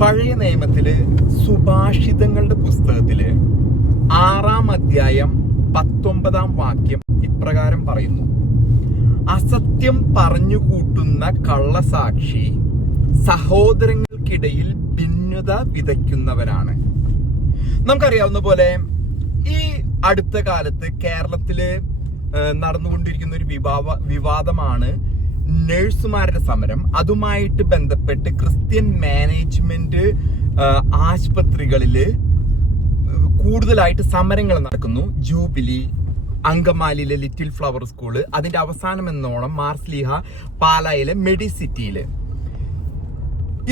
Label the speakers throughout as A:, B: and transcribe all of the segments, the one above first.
A: പഴയ നിയമത്തിൽ സുഭാഷിതങ്ങളുടെ പുസ്തകത്തിൽ ആറാം അധ്യായം പത്തൊമ്പതാം വാക്യം ഇപ്രകാരം പറയുന്നു. അസത്യം പറഞ്ഞു കൂട്ടുന്ന കള്ളസാക്ഷി സഹോദരങ്ങൾക്കിടയിൽ ഭിന്നത വിതയ്ക്കുന്നവനാണ്. നമുക്കറിയാവുന്ന പോലെ ഈ അടുത്ത കാലത്ത് കേരളത്തിൽ നടന്നുകൊണ്ടിരിക്കുന്ന ഒരു വിവാദ വിവാദമാണ് നഴ്സുമാരുടെ സമരം അതുമായിട്ട് ബന്ധപ്പെട്ട് ക്രിസ്ത്യൻ മാനേജ്മെന്റ് ആശുപത്രികളിൽ കൂടുതലായിട്ട് സമരങ്ങൾ നടക്കുന്നു. ജൂബിലി അങ്കമാലിയിലെ ലിറ്റിൽ ഫ്ലവർ സ്കൂൾ അതിന്റെ അവസാനം എന്നോണം മാർസ്ലിഹ പാലായിലെ മെഡിസിറ്റിയിൽ.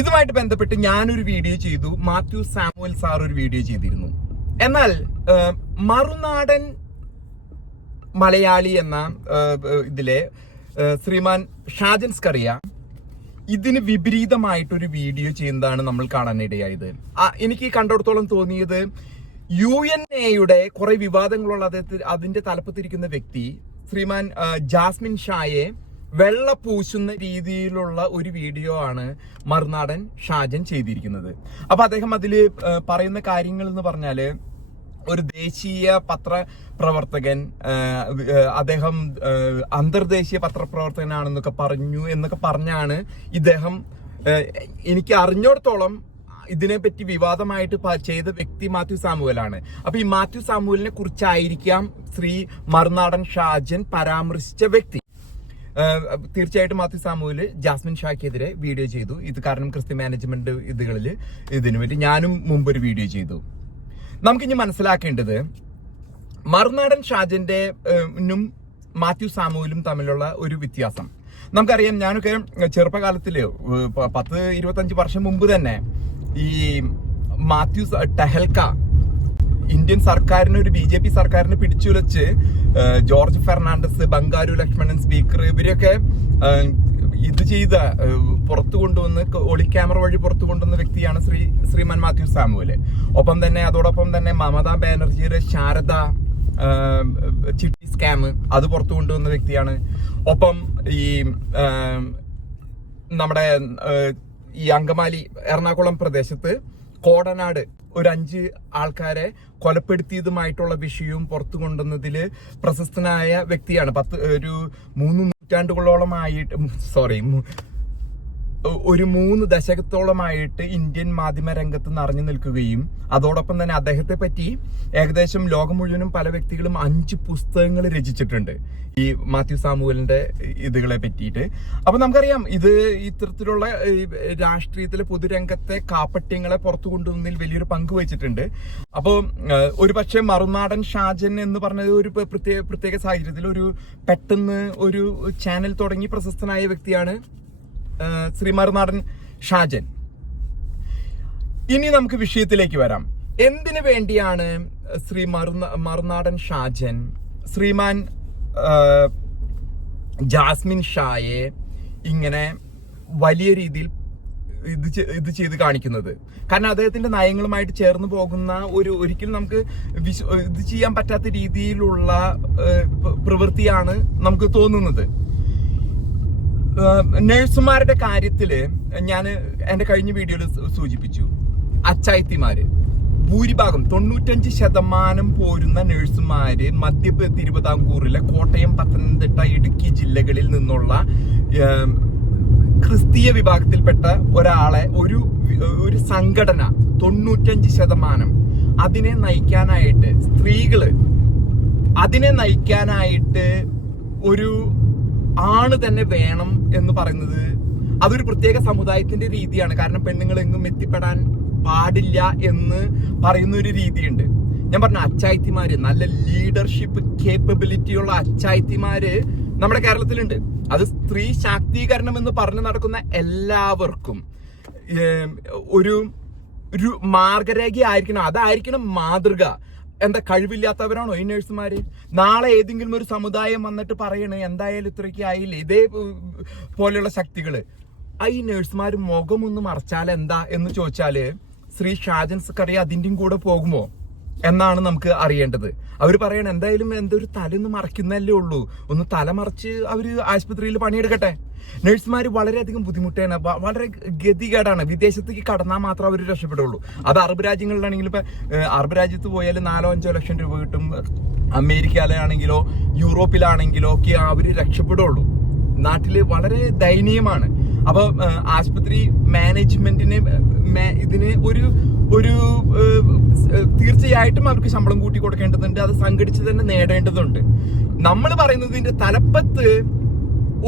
A: ഇതുമായിട്ട് ബന്ധപ്പെട്ട് ഞാനൊരു വീഡിയോ ചെയ്തു മാത്യു സാമുവൽ സാർ ഒരു വീഡിയോ ചെയ്തിരുന്നു. എന്നാൽ മറുനാടൻ മലയാളി എന്ന ഇതിലെ ശ്രീമാൻ ഷാജൻ സ്കറിയ ഇതിന് വിപരീതമായിട്ടൊരു വീഡിയോ ചെയ്യുന്നതാണ് നമ്മൾ കാണാനിടയായത്. എനിക്ക് കണ്ടിടത്തോളം തോന്നിയത് യു എൻ എയുടെ കുറെ വിവാദങ്ങളുള്ള അദ്ദേഹത്തിൽ അതിന്റെ തലപ്പത്തിരിക്കുന്ന വ്യക്തി ശ്രീമാൻ ജാസ്മിൻ ഷായെ വെള്ള പൂശുന്ന രീതിയിലുള്ള ഒരു വീഡിയോ ആണ് മറുനാടൻ ഷാജൻ ചെയ്തിരിക്കുന്നത്. അപ്പൊ അദ്ദേഹം അതിൽ പറയുന്ന കാര്യങ്ങൾ എന്ന് പറഞ്ഞാൽ ഒരു ദേശീയ പത്ര പ്രവർത്തകൻ അദ്ദേഹം അന്തർദേശീയ പത്രപ്രവർത്തകനാണെന്നൊക്കെ പറഞ്ഞു എന്നൊക്കെ പറഞ്ഞാണ് ഇദ്ദേഹം എനിക്ക് അറിഞ്ഞിടത്തോളം ഇതിനെപ്പറ്റി വിവാദമായിട്ട് ചെയ്ത വ്യക്തി മാത്യു സാമുവലാണ്. അപ്പൊ ഈ മാത്യു സാമുവലിനെ കുറിച്ചായിരിക്കാം ശ്രീ മറുനാടൻ ഷാജൻ പരാമർശിച്ച വ്യക്തി. തീർച്ചയായിട്ടും മാത്യു സാമുവൽ ജാസ്മിൻ ഷാക്കെതിരെ വീഡിയോ ചെയ്തു. ഇത് കാരണം ക്രിസ്ത്യൻ മാനേജ്മെന്റ് ഇതുകളിൽ ഇതിനു വേണ്ടി ഞാനും മുമ്പ് ഒരു വീഡിയോ ചെയ്തു. നമുക്കിനി മനസ്സിലാക്കേണ്ടത് മറുനാടൻ ഷാജന്റെ മാത്യു സാമുവിലും തമ്മിലുള്ള ഒരു വ്യത്യാസം. നമുക്കറിയാം ഞാനൊക്കെ പ- പത്ത് ഇരുപത്തഞ്ച് വർഷം മുമ്പ് തന്നെ ഈ മാത്യു ടെഹൽക്ക ഇന്ത്യൻ സർക്കാരിന് ഒരു ബി ജെ പി സർക്കാരിന് പിടിച്ചുലച്ച് ജോർജ് ഫെർണാണ്ടസ് ബംഗാരു ലക്ഷ്മണൻ സ്പീക്കർ ഇവരെയൊക്കെ ഇത് ചെയ്ത പുറത്തു കൊണ്ടുവന്ന് ഒളി ക്യാമറ വഴി പുറത്തു കൊണ്ടുവന്ന വ്യക്തിയാണ് ശ്രീ ശ്രീമാൻ മാത്യു സാമുവൽ. ഒപ്പം തന്നെ അതോടൊപ്പം തന്നെ മമതാ ബാനർജിയുടെ ശാരദ ചിട്ടി സ്കാം അത് പുറത്തു കൊണ്ടുവന്ന വ്യക്തിയാണ്. ഒപ്പം ഈ നമ്മുടെ ഈ അങ്കമാലി എറണാകുളം പ്രദേശത്ത് കോടനാട് ഒരു അഞ്ച് ആൾക്കാരെ കൊലപ്പെടുത്തിയതുമായിട്ടുള്ള വിഷയവും പുറത്തു കൊണ്ടുവന്നതിൽ പ്രശസ്തനായ വ്യക്തിയാണ്. പത്ത് ഒരു മൂന്ന് നൂറ്റാണ്ടുകളോളമായിട്ട് സോറി ഒരു മൂന്ന് ദശകത്തോളമായിട്ട് ഇന്ത്യൻ മാധ്യമ രംഗത്ത് നിറഞ്ഞു നിൽക്കുകയും അതോടൊപ്പം തന്നെ അദ്ദേഹത്തെ പറ്റി ഏകദേശം ലോകം മുഴുവനും പല വ്യക്തികളും അഞ്ച് പുസ്തകങ്ങൾ രചിച്ചിട്ടുണ്ട് ഈ മാത്യു സാമുവലിന്റെ ഇതുകളെ പറ്റിയിട്ട്. അപ്പൊ നമുക്കറിയാം ഇത് ഇത്തരത്തിലുള്ള രാഷ്ട്രീയത്തിലെ പൊതുരംഗത്തെ കാപ്പട്യങ്ങളെ പുറത്തു കൊണ്ടുവന്നതിൽ വലിയൊരു പങ്ക് വഹിച്ചിട്ടുണ്ട്. അപ്പോൾ ഒരു പക്ഷേ മറുനാടൻ ഷാജൻ എന്ന് പറഞ്ഞത് ഒരു പ്രത്യേക പ്രത്യേക സാഹചര്യത്തിൽ ഒരു പെട്ടെന്ന് ഒരു ചാനൽ തുടങ്ങി പ്രശസ്തനായ വ്യക്തിയാണ് ഏഹ് ശ്രീ ഷാജൻ. ഇനി നമുക്ക് വിഷയത്തിലേക്ക് വരാം. എന്തിനു വേണ്ടിയാണ് ശ്രീ മറുന മറുനാടൻ ഷാജൻ ശ്രീമാൻ ജാസ്മിൻ ഷായെ ഇങ്ങനെ വലിയ രീതിയിൽ ഇത് ഇത് ചെയ്ത് കാണിക്കുന്നത്? കാരണം അദ്ദേഹത്തിന്റെ നയങ്ങളുമായിട്ട് ചേർന്ന് പോകുന്ന ഒരു ഒരിക്കലും നമുക്ക് വിശ്വ ഇത് ചെയ്യാൻ പറ്റാത്ത രീതിയിലുള്ള പ്രവൃത്തിയാണ് നമുക്ക് തോന്നുന്നത്. നഴ്സുമാരുടെ കാര്യത്തിൽ ഞാൻ എന്റെ കഴിഞ്ഞ വീഡിയോയിൽ സൂചിപ്പിച്ചു. അച്ചായത്തിമാര്. ഭൂരിഭാഗം തൊണ്ണൂറ്റഞ്ച് ശതമാനം പോരുന്ന നഴ്സുമാര് മധ്യ തിരുവിതാംകൂറിലെ കോട്ടയം പത്തനംതിട്ട ഇടുക്കി ജില്ലകളിൽ നിന്നുള്ള ക്രിസ്തീയ വിഭാഗത്തിൽപ്പെട്ട ഒരാളെ ഒരു ഒരു സംഘടന തൊണ്ണൂറ്റഞ്ച് ശതമാനം അതിനെ നയിക്കാനായിട്ട് സ്ത്രീകൾ അതിനെ നയിക്കാനായിട്ട് ഒരു ആണ് തന്നെ വേണം എന്ന് പറയുന്നത് അതൊരു പ്രത്യേക സമുദായത്തിന്റെ രീതിയാണ്. കാരണം പെണ്ണുങ്ങൾ എങ്ങും എത്തിപ്പെടാൻ പാടില്ല എന്ന് പറയുന്ന ഒരു രീതിയുണ്ട്. ഞാൻ പറഞ്ഞ അച്ചായത്തിമാര് നല്ല ലീഡർഷിപ്പ് കേപ്പബിലിറ്റി ഉള്ള അച്ചായത്തിമാര് നമ്മുടെ കേരളത്തിലുണ്ട്. അത് സ്ത്രീ ശാക്തീകരണം എന്ന് പറഞ്ഞു നടക്കുന്ന എല്ലാവർക്കും ഒരു ഒരു മാർഗരേഖ ആയിരിക്കണം അതായിരിക്കണം മാതൃക. എന്താ കഴിവില്ലാത്തവരാണോ ഈ നഴ്സുമാര്? നാളെ ഏതെങ്കിലും ഒരു സമുദായം വന്നിട്ട് പറയണേ എന്തായാലും ഇത്രയ്ക്ക് ആയില്ല? ഇതേ പോലെയുള്ള ശക്തികൾ. ആ ഈ നഴ്സുമാര് മുഖമൊന്നും മറച്ചാൽ എന്താ എന്ന് ചോദിച്ചാൽ ശ്രീ ഷാജൻസ് സക്കറിയ അതിന്റെയും കൂടെ പോകുമോ? എന്നാണ് നമുക്ക് അറിയേണ്ടത്. അവർ പറയണം എന്തായാലും എന്തൊരു തലയൊന്ന് മറയ്ക്കുന്നല്ലേ ഉള്ളൂ. ഒന്ന് തല മറച്ച് അവർ ആശുപത്രിയിൽ പണിയെടുക്കട്ടെ. നഴ്സുമാർ വളരെയധികം ബുദ്ധിമുട്ടാണ്. വളരെ ഗതികേടാണ്. വിദേശത്തേക്ക് കടന്നാൽ മാത്രം അവർ രക്ഷപ്പെടുള്ളൂ. അത് അറബ് രാജ്യങ്ങളിലാണെങ്കിലും ഇപ്പൊ അറബ് രാജ്യത്ത് പോയാൽ നാലോ അഞ്ചോ ലക്ഷം രൂപ കിട്ടും. അമേരിക്കയിലാണെങ്കിലോ യൂറോപ്പിലാണെങ്കിലോ ഒക്കെ അവർ രക്ഷപ്പെടുള്ളൂ. നാട്ടിൽ വളരെ ദയനീയമാണ്. അപ്പൊ ഏഹ്, ആശുപത്രി മാനേജ്മെന്റിന് ഇതിന് ഒരു ഒരു തീർച്ചയായിട്ടും അവർക്ക് ശമ്പളം കൂട്ടി കൊടുക്കേണ്ടതുണ്ട്. അത് സംഘടിച്ച് തന്നെ നേടേണ്ടതുണ്ട്. നമ്മൾ പറയുന്നത് ഇതിന്റെ തലപ്പത്ത്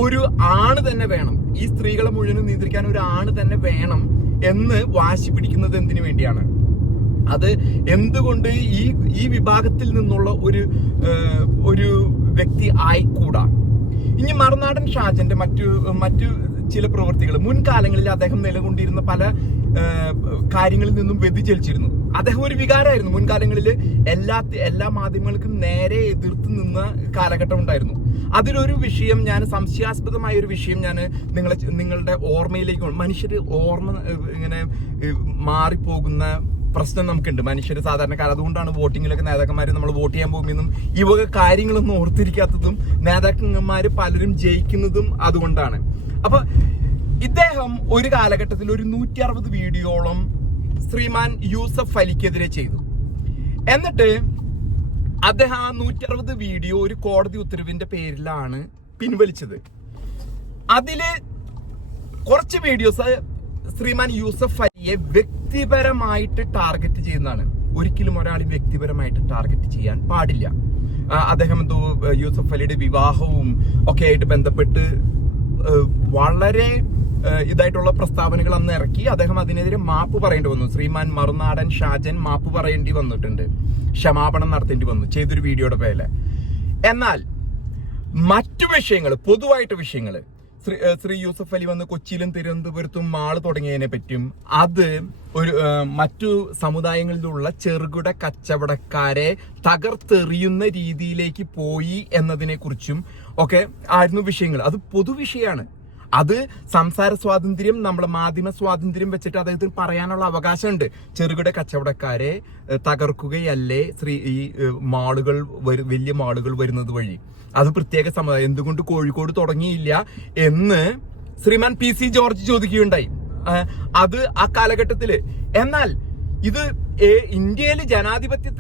A: ഒരു ആണ് തന്നെ വേണം. ഈ സ്ത്രീകളെ മുഴുവനും നിയന്ത്രിക്കാൻ ഒരു ആണ് തന്നെ വേണം എന്ന് വാശി പിടിക്കുന്നത് എന്തിനു വേണ്ടിയാണ്? അത് എന്തുകൊണ്ട് ഈ ഈ വിഭാഗത്തിൽ നിന്നുള്ള ഒരു ഒരു വ്യക്തി ആയിക്കൂടാ? ഇനി മറുനാടൻ ഷാജന്റെ മറ്റു മറ്റു ചില പ്രവർത്തികൾ. മുൻകാലങ്ങളിൽ അദ്ദേഹം നിലകൊണ്ടിരുന്ന പല കാര്യങ്ങളിൽ നിന്നും വ്യതിചലിച്ചിരുന്നു. അദ്ദേഹം ഒരു വികാരമായിരുന്നു. മുൻകാലങ്ങളിൽ എല്ലാ എല്ലാ മാധ്യമങ്ങൾക്കും നേരെ എതിർത്ത് നിന്ന കാലഘട്ടം ഉണ്ടായിരുന്നു. അതിലൊരു വിഷയം ഞാൻ സംശയാസ്പദമായ ഒരു വിഷയം ഞാൻ നിങ്ങളെ നിങ്ങളുടെ ഓർമ്മയിലേക്ക് മനുഷ്യർ ഓർമ്മ ഇങ്ങനെ മാറിപ്പോകുന്ന പ്രശ്നം നമുക്കുണ്ട്. മനുഷ്യർ സാധാരണക്കാർ അതുകൊണ്ടാണ് വോട്ടിങ്ങിലൊക്കെ നേതാക്കന്മാർ നമ്മൾ വോട്ട് ചെയ്യാൻ പോകുമെന്നും ഈ വക കാര്യങ്ങളൊന്നും ഓർത്തിരിക്കാത്തതും നേതാക്കന്മാർ പലരും ജയിക്കുന്നതും അതുകൊണ്ടാണ്. അപ്പൊ ഇദ്ദേഹം ഒരു കാലഘട്ടത്തിൽ ഒരു നൂറ്റി അറുപത് വീഡിയോളം ശ്രീമാൻ യൂസഫ് അലിക്കെതിരെ ചെയ്തു. എന്നിട്ട് അദ്ദേഹം ആ നൂറ്റി അറുപത് വീഡിയോ ഒരു കോടതി ഉത്തരവിന്റെ പേരിലാണ് പിൻവലിച്ചത്. അതിൽ കുറച്ച് വീഡിയോസ് ശ്രീമാൻ യൂസഫ് അലിയെ വ്യക്തിപരമായിട്ട് ടാർഗറ്റ് ചെയ്യുന്നതാണ്. ഒരിക്കലും ഒരാൾ വ്യക്തിപരമായിട്ട് ടാർഗറ്റ് ചെയ്യാൻ പാടില്ല. അദ്ദേഹം എന്തോ യൂസഫ് അലിയുടെ വിവാഹവും ഒക്കെ ആയിട്ട് ബന്ധപ്പെട്ട് വളരെ ഇതായിട്ടുള്ള പ്രസ്താവനകൾ അന്ന് ഇറക്കി. അദ്ദേഹം അതിനെതിരെ മാപ്പ് പറയേണ്ടി വന്നു. ശ്രീമാൻ മറുനാടൻ ഷാജൻ മാപ്പ് പറയേണ്ടി വന്നിട്ടുണ്ട്. ക്ഷമാപണം നടത്തേണ്ടി വന്നു. ചെയ്തൊരു വീഡിയോയുടെ പേരെ എന്നാൽ മറ്റു വിഷയങ്ങൾ പൊതുവായിട്ട് വിഷയങ്ങൾ ശ്രീ ശ്രീ യൂസഫ് അലി വന്ന് കൊച്ചിയിലും തിരുവനന്തപുരത്തും മാൾ തുടങ്ങിയതിനെ പറ്റിയും അത് ഒരു മറ്റു സമുദായങ്ങളിലുള്ള ചെറുകിട കച്ചവടക്കാരെ തകർത്തെറിയുന്ന രീതിയിലേക്ക് പോയി എന്നതിനെ കുറിച്ചും ഒക്കെ ആയിരുന്നു വിഷയങ്ങൾ. അത് പൊതുവിഷയമാണ്. അത് സംസാര സ്വാതന്ത്ര്യം നമ്മുടെ മാധ്യമ സ്വാതന്ത്ര്യം വെച്ചിട്ട് അദ്ദേഹത്തിന് പറയാനുള്ള അവകാശമുണ്ട്. ചെറുകിട കച്ചവടക്കാരെ തകർക്കുകയല്ലേ ശ്രീ ഈ മാളുകൾ വലിയ മാളുകൾ വരുന്നത് വഴി. അത് പ്രത്യേക സമുദായം എന്തുകൊണ്ട് കോഴിക്കോട് തുടങ്ങിയില്ല എന്ന് ശ്രീമാൻ പി സി ജോർജ് ചോദിക്കുകയുണ്ടായി. അത് ആ കാലഘട്ടത്തിൽ. എന്നാൽ ഇത് ഇന്ത്യയിൽ ജനാധിപത്യ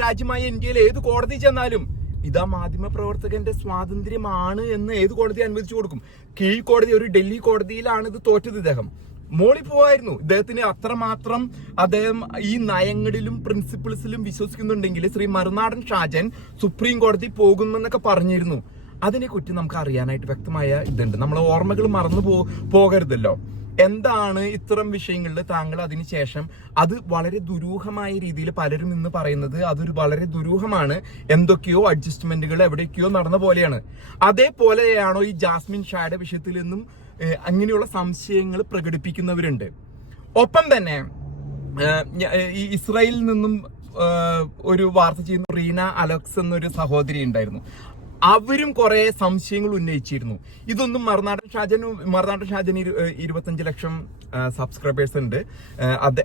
A: രാജ്യമായ ഇന്ത്യയിൽ ഏത് കോടതി ചെന്നാലും ഇതാ മാധ്യമ പ്രവർത്തകന്റെ സ്വാതന്ത്ര്യമാണ് എന്ന് ഏത് കോടതി അനുവദിച്ചു കൊടുക്കും? കീഴ്ക്കോടതി ഒരു ഡൽഹി കോടതിയിലാണ് ഇത് തോറ്റത് ഇദ്ദേഹം. മോളി പോവായിരുന്നു. ഇദ്ദേഹത്തിന് അത്രമാത്രം അദ്ദേഹം ഈ നയങ്ങളിലും പ്രിൻസിപ്പിൾസിലും വിശ്വസിക്കുന്നുണ്ടെങ്കിൽ ശ്രീ മറുനാടൻ ഷാജൻ സുപ്രീം കോടതി പോകുമെന്നൊക്കെ പറഞ്ഞിരുന്നു. അതിനെ കുറ്റി നമുക്ക് അറിയാനായിട്ട് വ്യക്തമായ ഇതുണ്ട്. നമ്മളെ ഓർമ്മകൾ മറന്നു പോ പോകരുതല്ലോ. എന്താണ് ഇത്തരം വിഷയങ്ങളിൽ താങ്കൾ അതിനുശേഷം അത് വളരെ ദുരൂഹമായ രീതിയിൽ പലരും ഇന്ന് പറയുന്നത് അതൊരു വളരെ ദുരൂഹമാണ്. എന്തൊക്കെയോ അഡ്ജസ്റ്റ്മെന്റുകൾ എവിടെയൊക്കെയോ നടന്ന പോലെയാണ്. അതേപോലെയാണോ ഈ ജാസ്മിൻ ഷായുടെ വിഷയത്തിൽ നിന്നും അങ്ങനെയുള്ള സംശയങ്ങൾ പ്രകടിപ്പിക്കുന്നവരുണ്ട്. ഒപ്പം തന്നെ ഈ ഇസ്രായേലിൽ നിന്നും ഒരു വാർത്ത ചെയ്യുന്ന റീന അലക്സ് എന്നൊരു സഹോദരി ഉണ്ടായിരുന്നു. അവരും കുറെ സംശയങ്ങൾ ഉന്നയിച്ചിരുന്നു. ഇതൊന്നും മറുനാടൻ ഷാജന് മറുനാടൻ ഷാജന് ഇരു- ഇരുപത്തഞ്ച് ലക്ഷം സബ്സ്ക്രൈബേഴ്സ് ഉണ്ട്.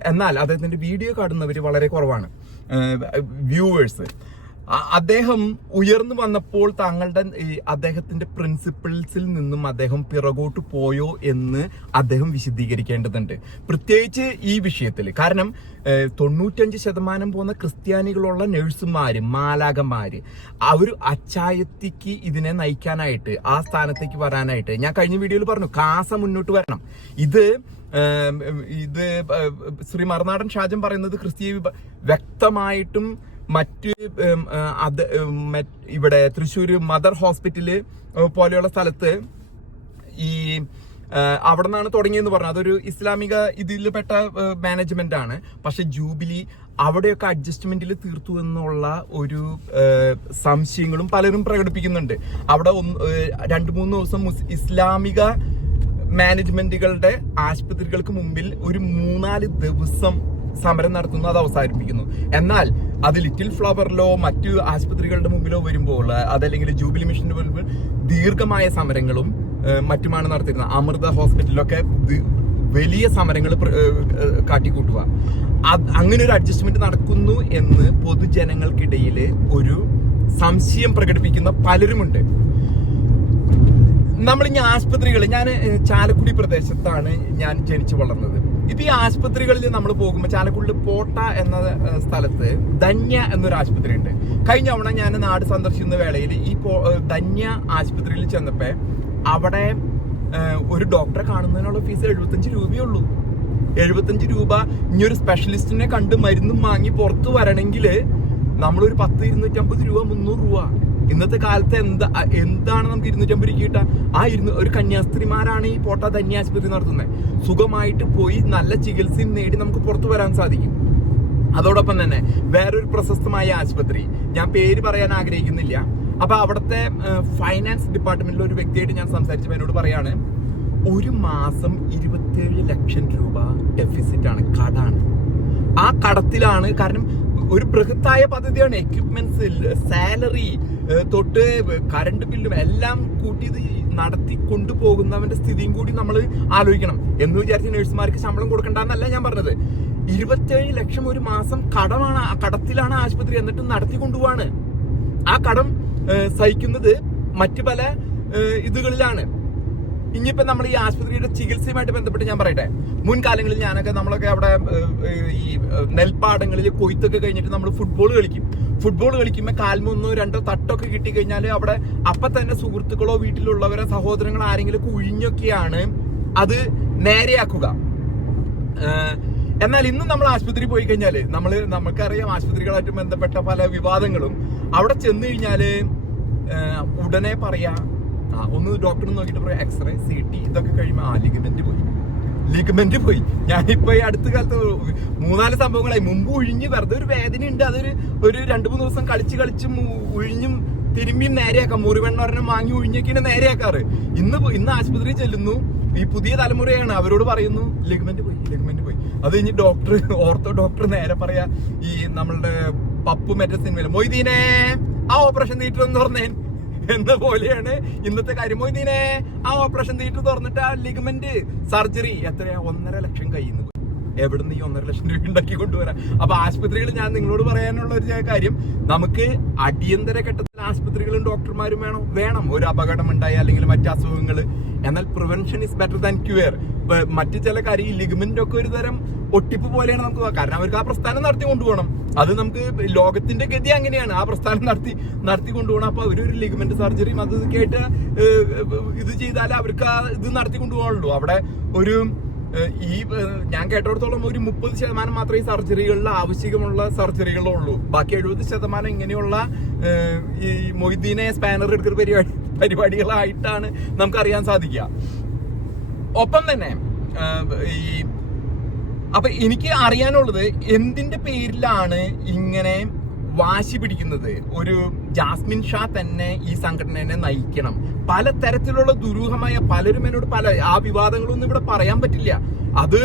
A: എന്നാൽ അദ്ദേഹത്തിന്റെ വീഡിയോ കാണുന്നവർ വളരെ കുറവാണ്. വ്യൂവേഴ്സ്. അദ്ദേഹം ഉയർന്നു വന്നപ്പോൾ താങ്കളുടെ അദ്ദേഹത്തിന്റെ പ്രിൻസിപ്പിൾസിൽ നിന്നും അദ്ദേഹം പിറകോട്ട് പോയോ എന്ന് അദ്ദേഹം വിശദീകരിക്കേണ്ടതുണ്ട്. പ്രത്യേകിച്ച് ഈ വിഷയത്തിൽ. കാരണം തൊണ്ണൂറ്റഞ്ച് ശതമാനം പോകുന്ന ക്രിസ്ത്യാനികളുള്ള നഴ്സുമാര് മാലാകന്മാര് ഒരു അച്ചായത്തിക്ക് ഇതിനെ നയിക്കാനായിട്ട് ആ സ്ഥാനത്തേക്ക് വരാനായിട്ട്. ഞാൻ കഴിഞ്ഞ വീഡിയോയിൽ പറഞ്ഞു കാസ മുന്നോട്ട് വരണം. ഇത് ഇത് ശ്രീ മറുനാടൻ ഷാജൻ പറയുന്നത് ക്രിസ്തീയ വ്യക്തമായിട്ടും മറ്റ് അത് ഇവിടെ തൃശ്ശൂർ മദർ ഹോസ്പിറ്റൽ പോലെയുള്ള സ്ഥലത്ത് ഈ അവിടെ നിന്നാണ് തുടങ്ങിയെന്ന് പറഞ്ഞു അതൊരു ഇസ്ലാമിക ഇതിൽപ്പെട്ട മാനേജ്മെന്റ് ആണ്. പക്ഷെ ജൂബിലി അവിടെയൊക്കെ അഡ്ജസ്റ്റ്മെന്റിൽ തീർത്തു എന്നുള്ള ഒരു സംശയങ്ങളും പലരും പ്രകടിപ്പിക്കുന്നുണ്ട്. അവിടെ ഒന്ന് രണ്ട് മൂന്ന് ദിവസം ഇസ്ലാമിക മാനേജ്മെന്റുകളുടെ ആശുപത്രികൾക്ക് മുമ്പിൽ ഒരു മൂന്നാൽ ദിവസം സമരം നടത്തുന്നു അത് അവസാനിപ്പിക്കുന്നു. എന്നാൽ അത് ലിറ്റിൽ ഫ്ലവറിലോ മറ്റു ആശുപത്രികളുടെ മുമ്പിലോ വരുമ്പോൾ അതല്ലെങ്കിൽ ജൂബിലി മിഷന്റെ മുൻപിൽ ദീർഘമായ സമരങ്ങളും മറ്റുമാണ് നടത്തിയിരുന്നത്. അമൃത ഹോസ്പിറ്റലിലൊക്കെ വലിയ സമരങ്ങൾ കാട്ടിക്കൂട്ടുക. അങ്ങനെ ഒരു അഡ്ജസ്റ്റ്മെന്റ് നടക്കുന്നു എന്ന് പൊതുജനങ്ങൾക്കിടയിൽ ഒരു സംശയം പ്രകടിപ്പിക്കുന്ന പലരുമുണ്ട്. നമ്മൾ ഇനി ആശുപത്രികൾ ഞാൻ ചാലക്കുടി പ്രദേശത്താണ് ഞാൻ ജനിച്ചു വളർന്നത്. ഇപ്പൊ ഈ ആശുപത്രികളിൽ നമ്മൾ പോകുമ്പോൾ ചാലക്കുടിയിൽ പോട്ട എന്ന സ്ഥലത്ത് ധന്യ എന്നൊരു ആശുപത്രി ഉണ്ട്. കഴിഞ്ഞ തവണ ഞാൻ നാട് സന്ദർശിക്കുന്ന വേളയിൽ ഈ ധന്യ ആശുപത്രിയിൽ ചെന്നപ്പോ അവിടെ ഒരു ഡോക്ടറെ കാണുന്നതിനുള്ള ഫീസ് എഴുപത്തഞ്ച് രൂപയേ ഉള്ളൂ. എഴുപത്തഞ്ച് രൂപ ഇനി ഒരു സ്പെഷ്യലിസ്റ്റിനെ കണ്ട് മരുന്നും വാങ്ങി പുറത്തു വരണമെങ്കിൽ നമ്മളൊരു പത്ത് ഇരുന്നൂറ്റമ്പത് രൂപ മുന്നൂറ് രൂപ. ഇന്നത്തെ കാലത്ത് എന്താ എന്താണ് നമുക്ക് ഇരുന്നൂറ്റമ്പത് രൂപ കിട്ടുക ആ ഇരുന്ന് ഒരു കന്യാസ്ത്രീമാരാണ് ഈ പോട്ട ധന്യാശുപത്രി നടത്തുന്നത് സുഖമായിട്ട് പോയി നല്ല ചികിത്സയും നേടി നമുക്ക് പുറത്തു വരാൻ സാധിക്കും. അതോടൊപ്പം തന്നെ വേറൊരു പ്രശസ്തമായ ആശുപത്രി. ഞാൻ പേര് പറയാൻ ആഗ്രഹിക്കുന്നില്ല. അപ്പൊ അവിടുത്തെ ഫൈനാൻസ് ഡിപ്പാർട്ട്മെന്റിലെ ഒരു വ്യക്തിയായിട്ട് ഞാൻ സംസാരിച്ചപ്പോൾ എന്നോട് പറയാണ് ഒരു മാസം ഇരുപത്തിയേഴ് ലക്ഷം രൂപ ഡെഫിസിറ്റ് ആണ് കടാണ്. ആ കടത്തിലാണ് കാരണം ഒരു ബൃഹത്തായ പദ്ധതിയാണ് എക്യുപ്മെന്റ്സ് സാലറി തൊട്ട് കറണ്ട് ബില്ലും എല്ലാം കൂട്ടി ഇത് നടത്തി കൊണ്ടുപോകുന്നവന്റെ സ്ഥിതിയും കൂടി നമ്മൾ ആലോചിക്കണം. എന്ന് വിചാരിച്ച് നഴ്സുമാർക്ക് ശമ്പളം കൊടുക്കണ്ടെന്നല്ല ഞാൻ പറഞ്ഞത്. ഇരുപത്തേഴ് ലക്ഷം ഒരു മാസം കടമാണ് കടത്തിലാണ് ആശുപത്രി എന്നിട്ട് നടത്തി കൊണ്ടുപോവാണ്. ആ കടം സഹിക്കുന്നത് മറ്റു പല ഇതുകളിലാണ്. ഇനിയിപ്പോ നമ്മൾ ഈ ആശുപത്രിയുടെ ചികിത്സയുമായിട്ട് ബന്ധപ്പെട്ട് ഞാൻ പറയട്ടെ. മുൻകാലങ്ങളിൽ ഞാനൊക്കെ നമ്മളൊക്കെ അവിടെ ഈ നെൽപ്പാടങ്ങളിൽ കൊയ്ത്തൊക്കെ കഴിഞ്ഞിട്ട് നമ്മൾ ഫുട്ബോൾ കളിക്കും. ഫുട്ബോൾ കളിക്കുമ്പോൾ കാൽമൊന്നോ രണ്ടോ തട്ടൊക്കെ കിട്ടിക്കഴിഞ്ഞാൽ അവിടെ അപ്പൊ തന്നെ സുഹൃത്തുക്കളോ വീട്ടിലുള്ളവരോ സഹോദരങ്ങളോ ആരെങ്കിലും കുഴിഞ്ഞൊക്കെയാണ് അത് നേരെയാക്കുക. എന്നാൽ ഇന്ന് നമ്മൾ ആശുപത്രി പോയി കഴിഞ്ഞാൽ നമ്മൾ നമുക്കറിയാം ആശുപത്രികളായിട്ട് ബന്ധപ്പെട്ട പല വിവാദങ്ങളും. അവിടെ ചെന്ന് കഴിഞ്ഞാൽ ഏഹ് ഉടനെ പറയാ ഒന്ന് ഡോക്ടർ നോക്കിയിട്ട് പറയാം എക്സ്റേ സി ടി ഇതൊക്കെ കഴിയുമ്പോൾ ആ ലിഗമെന്റ് പോയി. ലിഗമെന്റ് പോയി. ഞാനിപ്പോ ഈ അടുത്ത കാലത്ത് മൂന്നാൽ സംഭവങ്ങളായി. മുമ്പ് ഉഴിഞ്ഞ് വെറുതെ ഒരു വേദന ഉണ്ട് അതൊരു ഒരു രണ്ടു മൂന്ന് ദിവസം കളിച്ച് കളിച്ച് ഉഴിഞ്ഞും തിരുമ്പിയും നേരെയാക്കാം. മുറിവെണ്ണ ഒരെണ്ണം വാങ്ങി ഉഴിഞ്ഞൊക്കെയാണ് നേരെയാക്കാറ്. ഇന്ന് ഇന്ന് ആശുപത്രിയിൽ ചെല്ലുന്നു. ഈ പുതിയ തലമുറയാണ്. അവരോട് പറയുന്നു ലിഗ്മെന്റ് പോയി ലിഗ്മെന്റ് പോയി. അത് കഴിഞ്ഞ് ഡോക്ടർ ഓർത്തോ ഡോക്ടർ നേരെ പറയാ ഈ നമ്മളുടെ പപ്പു മറ്റേ സിനിമയിൽ മൊയ്തീനെ ആ ഓപ്പറേഷൻ തിയേറ്റർ എന്ന് പറഞ്ഞേൻ. എന്ന പോലെയാണ് ഇന്നത്തെ കാര്യം. മൊയ്തീനെ ആ ഓപ്പറേഷൻ തിയേറ്റർ തുറന്നിട്ട് ആ ലിഗമെന്റ് സർജറി എത്രയാ? ഒന്നര ലക്ഷം കയ്യിൽ നിന്ന് എവിടുന്ന് ഈ ഒന്നര ലക്ഷം രൂപ ഉണ്ടാക്കി കൊണ്ടുവരാം അപ്പൊ ആശുപത്രികൾ ഞാൻ നിങ്ങളോട് പറയാനുള്ള ഒരു കാര്യം നമുക്ക് അടിയന്തര ഘട്ടത്തിൽ ആശുപത്രികളും ഡോക്ടർമാരും വേണം. വേണം. ഒരു അപകടം ഉണ്ടായി അല്ലെങ്കിൽ മറ്റ് അസുഖങ്ങൾ. എന്നാൽ prevention is better than cure മറ്റ് ചില കാര്യം ഈ ലിഗമെന്റ് ഒക്കെ ഒരു തരം ഒട്ടിപ്പ് പോലെയാണ് നമുക്ക് കാരണം അവർക്ക് ആ പ്രസ്ഥാനം നടത്തി കൊണ്ടുപോകണം. അത് നമുക്ക് ലോകത്തിന്റെ ഗതി അങ്ങനെയാണ്. ആ പ്രസ്ഥാനം നടത്തി നടത്തി കൊണ്ടുപോകണം. അപ്പൊ അവരൊരു ലിഗമെന്റ് സർജറിയും അത് കേട്ട് ഇത് ചെയ്താലേ അവർക്ക് ആ ഇത് നടത്തി കൊണ്ടുപോകാനുള്ളൂ. അവിടെ ഒരു ഈ ഞാൻ കേട്ടിടത്തോളം ഒരു മുപ്പത് ശതമാനം മാത്രമേ ഈ സർജറികളിൽ ആവശ്യമുള്ള സർജറികളുള്ളൂ ബാക്കി എഴുപത് ശതമാനം ഇങ്ങനെയുള്ള ഈ മൊയ്തീനെ സ്പാനർ എടുക്കുന്ന പരിപാടി പരിപാടികളായിട്ടാണ് നമുക്ക് അറിയാൻ സാധിക്കുക. ഒപ്പം തന്നെ ഈ അപ്പൊ എനിക്ക് അറിയാനുള്ളത് എന്തിന്റെ പേരിലാണ് ഇങ്ങനെ വാശി പിടിക്കുന്നത് ഒരു ജാസ്മിൻ ഷാ തന്നെ ഈ സംഘടനയെ നയിക്കണം. പല തരത്തിലുള്ള ദുരൂഹമായ പലരും എന്നോട് പല ആ വിവാദങ്ങളൊന്നും ഇവിടെ പറയാൻ പറ്റില്ല. അത്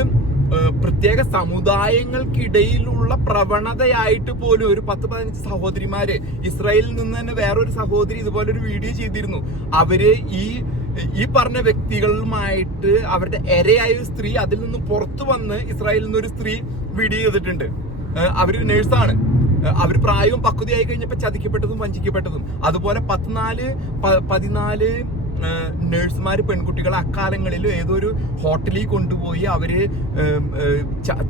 A: പ്രത്യേക സമുദായങ്ങൾക്കിടയിലുള്ള പ്രവണതയായിട്ട് പോലും ഒരു പത്ത് പതിനഞ്ച് സഹോദരിമാര് ഇസ്രായേലിൽ നിന്ന് തന്നെ വേറൊരു സഹോദരി ഇതുപോലെ ഒരു വീഡിയോ ചെയ്തിരുന്നു. അവർ ഈ ഈ പറഞ്ഞ വ്യക്തികളുമായിട്ട് അവരുടെ ഇരയായ ഒരു സ്ത്രീ അതിൽ നിന്ന് പുറത്തു വന്ന് ഇസ്രായേലിൽ നിന്ന് ഒരു സ്ത്രീ വീഡിയോ ചെയ്തിട്ടുണ്ട്. അവർ നേഴ്സാണ്. അവർ പ്രായവും പക്വതയായി കഴിഞ്ഞപ്പോൾ ചതിക്കപ്പെട്ടതും വഞ്ചിക്കപ്പെട്ടതും. അതുപോലെ പത്തിനാല് പ- പതിനാല് നേഴ്സുമാര് പെൺകുട്ടികളെ അക്കാലങ്ങളിൽ ഏതോ ഒരു ഹോട്ടലിൽ കൊണ്ടുപോയി അവർ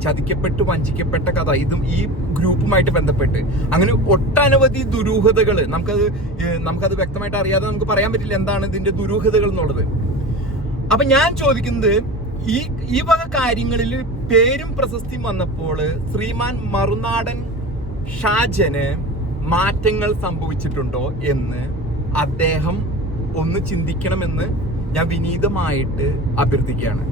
A: ചതിക്കപ്പെട്ട് വഞ്ചിക്കപ്പെട്ട കഥ. ഇതും ഈ ഗ്രൂപ്പുമായിട്ട് ബന്ധപ്പെട്ട്. അങ്ങനെ ഒട്ടനവധി ദുരൂഹതകൾ നമുക്കത് നമുക്കത് വ്യക്തമായിട്ട് അറിയാതെ നമുക്ക് പറയാൻ പറ്റില്ല എന്താണ് ഇതിന്റെ ദുരൂഹതകൾ എന്നുള്ളത്. അപ്പൊ ഞാൻ ചോദിക്കുന്നത് ഈ ഈ വക കാര്യങ്ങളിൽ പേരും പ്രശസ്തിയും വന്നപ്പോൾ ശ്രീമാൻ മറുനാടൻ ഷാജന് മാറ്റങ്ങൾ സംഭവിച്ചിട്ടുണ്ടോ എന്ന് അദ്ദേഹം ഒന്ന് ചിന്തിക്കണമെന്ന് ഞാൻ വിനീതമായിട്ട് അഭ്യർത്ഥിക്കുകയാണ്.